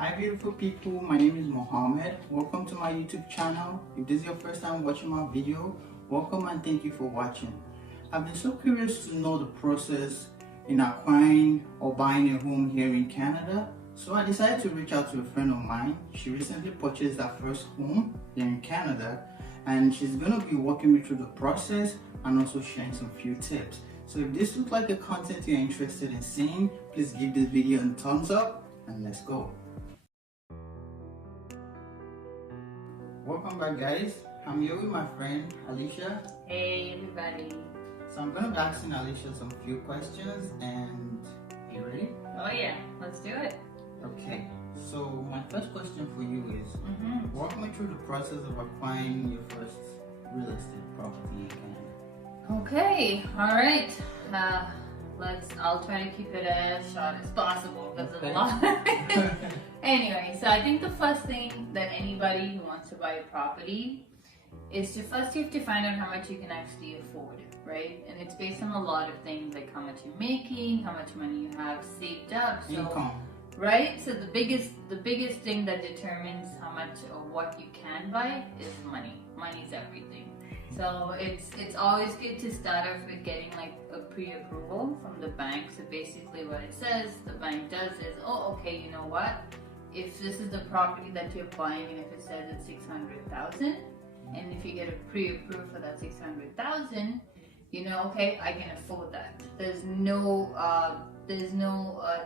Hi beautiful people, my name is Mohammed. Welcome to my YouTube channel. If this is your first time watching my video, welcome and thank you for watching. I've been so curious to know the process in acquiring or buying a home here in Canada. So I decided to reach out to a friend of mine. She recently purchased her first home here in Canada and she's going to be walking me through the process and also sharing some few tips. So if this looks like the content you're interested in seeing, please give this video a thumbs up and let's go. Welcome back guys. I'm here with my friend Alicia. Hey everybody. So I'm going to be asking Alicia some few questions and are you ready? Oh yeah, let's do it. Okay, so my first question for you is, walk me through the process of acquiring your first real estate property in Canada. Okay, alright. I'll try to keep it as short as possible because it's a lot. Anyway, so I think the first thing that anybody who wants to buy a property is to first you have to find out how much you can actually afford, right? And it's based on a lot of things like how much you're making, how much money you have saved up. So, income. Right? So the biggest thing that determines how much or what you can buy is money. Money is everything. So it's always good to start off with getting like a pre-approval from the bank. So basically what it says, the bank does is, oh okay, you know what? If this is the property that you're buying and if it says it's 600,000 and if you get a pre-approved for that 600,000, you know, okay, I can afford that. There's no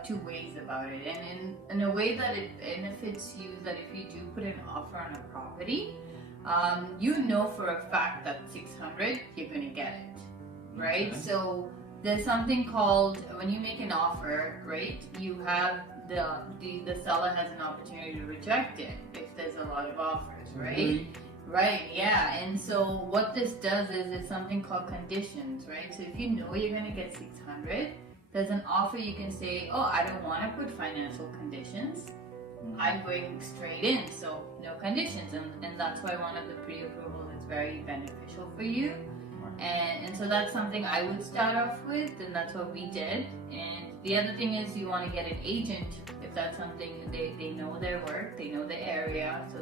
two ways about it. And in a way that it benefits you, that if you do put an offer on a property, you know for a fact that 600 you're gonna get it, right? Okay. So there's something called, when you make an offer, right, you have the seller has an opportunity to reject it if there's a lot of offers, right? Really? Right, yeah. And so what this does is it's something called conditions, right? So if you know you're gonna get 600, there's an offer you can say, oh, I don't want to put financial conditions. I'm going straight in, so no conditions. And that's why one of the pre-approval is very beneficial for you. And so that's something I would start off with, and that's what we did. And the other thing is you want to get an agent if that's something they know their work, they know the area, so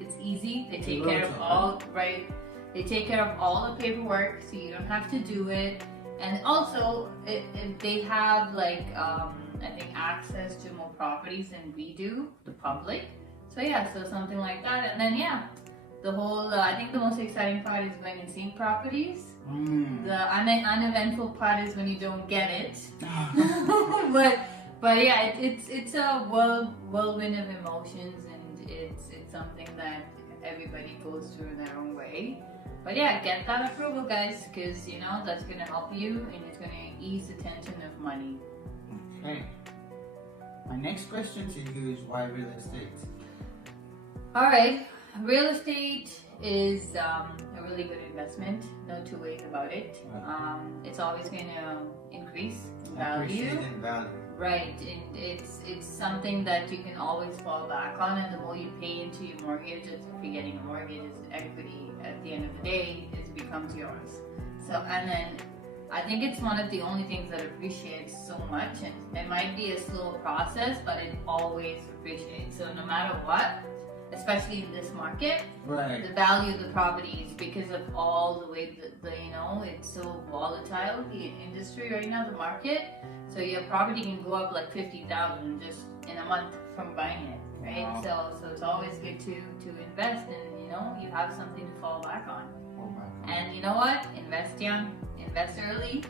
it's easy. They take care of all, right? They take care of all the paperwork, so you don't have to do it. And also, they have like, I think access to more properties than we do, the public. So yeah, so something like that. And then yeah, the whole, I think the most exciting part is going and seeing properties. The uneventful part is when you don't get it. but yeah, it's a whirlwind of emotions, and it's something that everybody goes through in their own way. But yeah, get that approval guys, because you know that's going to help you and it's going to ease the tension of money. Okay. My next question to you is, why real estate? Alright, real estate is a really good investment, no two ways about it. It's always going to increase in value. Right, and it's something that you can always fall back on, and the more you pay into your mortgage, if you're getting a mortgage, it's equity at the end of the day, it becomes yours. So, and then I think it's one of the only things that appreciates so much, and it might be a slow process, but it always appreciates. So no matter what, especially in this market, right, the value of the properties, because of all the way the you know, it's so volatile, the industry right now, the market. So your property can go up like 50,000 just in a month from buying it, right? Wow. So it's always good to invest, and you know, you have something to fall back on. And you know what? Invest young, invest early,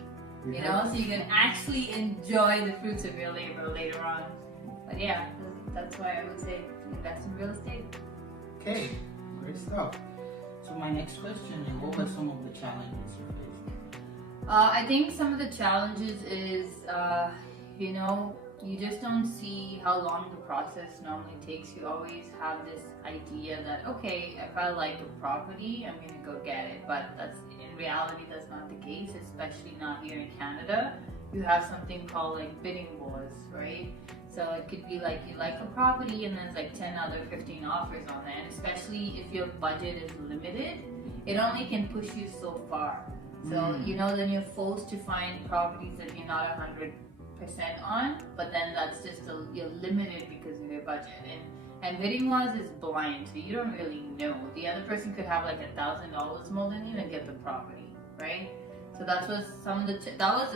you know, so you can actually enjoy the fruits of your labor later on. But yeah, that's why I would say invest in real estate. Okay, great stuff. So my next question is, what were some of the challenges you faced? I think some of the challenges is, you know, you just don't see how long the process normally takes. You always have this idea that, okay, if I like a property, I'm going to go get it. But in reality, that's not the case, especially not here in Canada. You have something called like bidding wars, right? So it could be like you like a property and there's like 10 other 15 offers on there. And especially if your budget is limited, it only can push you so far. So, you know, then you're forced to find properties that you're not 100% on, but then that's just you're limited because of your budget. And bidding wars is blind, so you don't really know. The other person could have like $1,000 more than you and get the property, right? So that was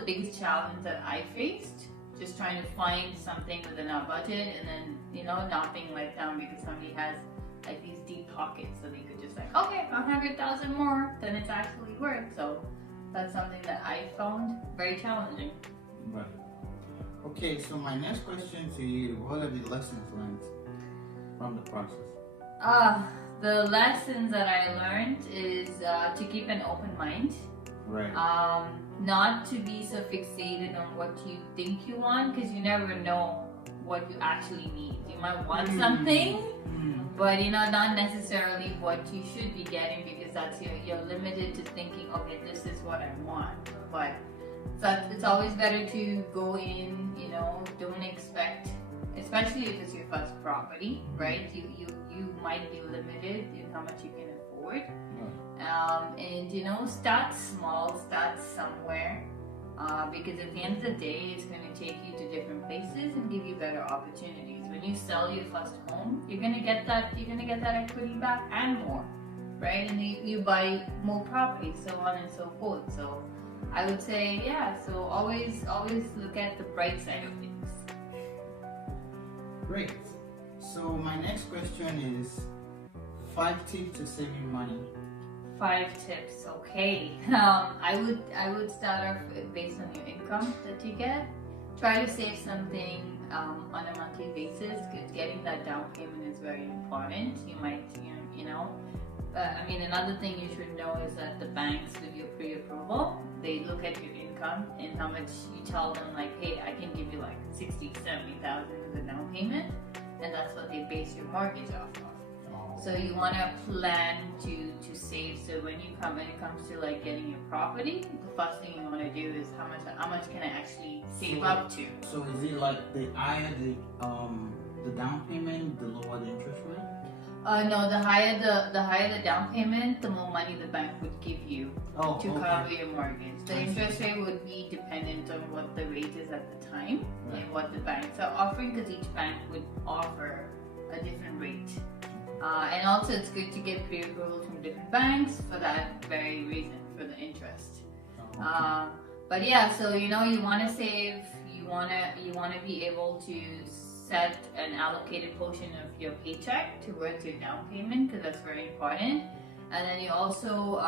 the biggest challenge that I faced. Just trying to find something within our budget, and then not being let down because somebody has like these deep pockets, so they could just like, okay, 100,000 more than it's actually worth. So that's something that I found very challenging. Right. Okay, so my next question to you: what are the lessons learned from the process? The lessons that I learned is to keep an open mind. Right. Not to be so fixated on what you think you want, because you never know what you actually need. You might want something, but not necessarily what you should be getting, because that's you're limited to thinking, okay, this is what I want. But it's always better to go in, don't expect, especially if it's your first property, right? You might be limited in how much you can afford. And start small, start somewhere, because at the end of the day, it's going to take you to different places and give you better opportunities. When you sell your first home, you're going to get that equity back and more, right? And you buy more property, so on and so forth. So I would say, so always look at the bright side of things. Great. So my next question is 5 tips to saving money. 5 tips, okay. I would start off based on your income that you get. Try to save something on a monthly basis, because getting that down payment is very important. You might, another thing you should know is that the banks, with your pre-approval, they look at your income and how much you tell them, like, hey, I can give you like 60, 70,000 as a down payment, and that's what they base your mortgage off of. So you want to plan to save. So when it comes to like getting your property, the first thing you want to do is how much can I actually save up to? So is it like the higher the down payment, the lower the interest rate? No, the higher the down payment, the more money the bank would give you to cover your mortgage. The interest rate would be dependent on what the rate is at the time, right, and what the banks are offering, because each bank would offer a different rate. And also it's good to get pre-approval from different banks for that very reason, for the interest. But so you want to save, you want to be able to set an allocated portion of your paycheck towards your down payment, because that's very important. And then you also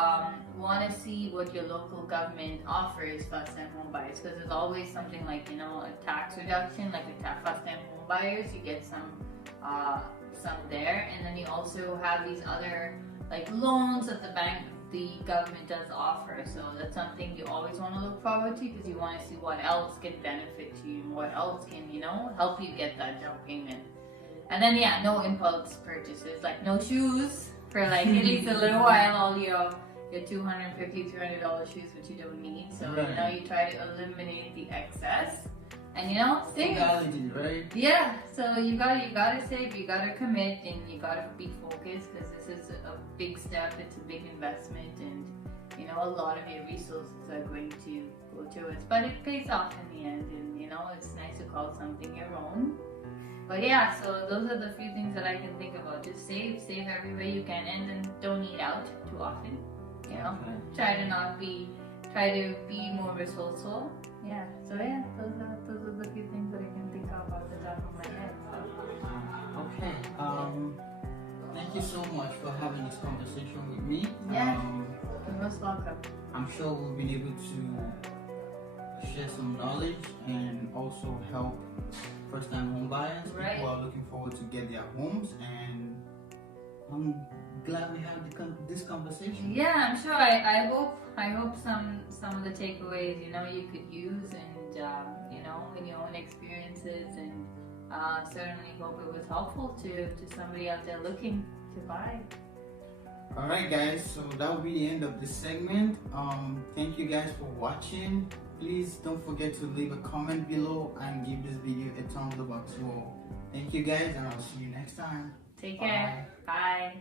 want to see what your local government offers first-time home buyers, because there's always something like a tax reduction, like a first-time home buyers, you get some there, and then you also have these other like loans that the government does offer. So that's something you always want to look forward to, because you want to see what else can benefit you and what else can help you get that down payment. And then no impulse purchases, like no shoes for like at least a little while, all your $250, $300 shoes which you don't need. So you try to eliminate the excess. And save. Right? Yeah, so you gotta save, you gotta commit, and you gotta be focused, because this is a big step, it's a big investment, and a lot of your resources are going to go to it. But it pays off in the end, and it's nice to call something your own. But so those are the few things that I can think about. Just save every way you can, and then don't eat out too often. Try to be more resourceful. Those are the few things that I can think of off the top of my head. Okay. Thank you so much for having this conversation with me. You're most welcome. I'm sure we'll be able to share some knowledge and also help first-time home buyers, right, who are looking forward to get their homes. And I'm glad we had this conversation. I'm sure. I hope some of the takeaways you could use, and in your own experiences, and certainly hope it was helpful to somebody out there looking to buy. Alright guys, so that will be the end of this segment. Thank you guys for watching. Please don't forget to leave a comment below and give this video a thumbs up as well. Thank you guys, and I'll see you next time. Take care. Bye.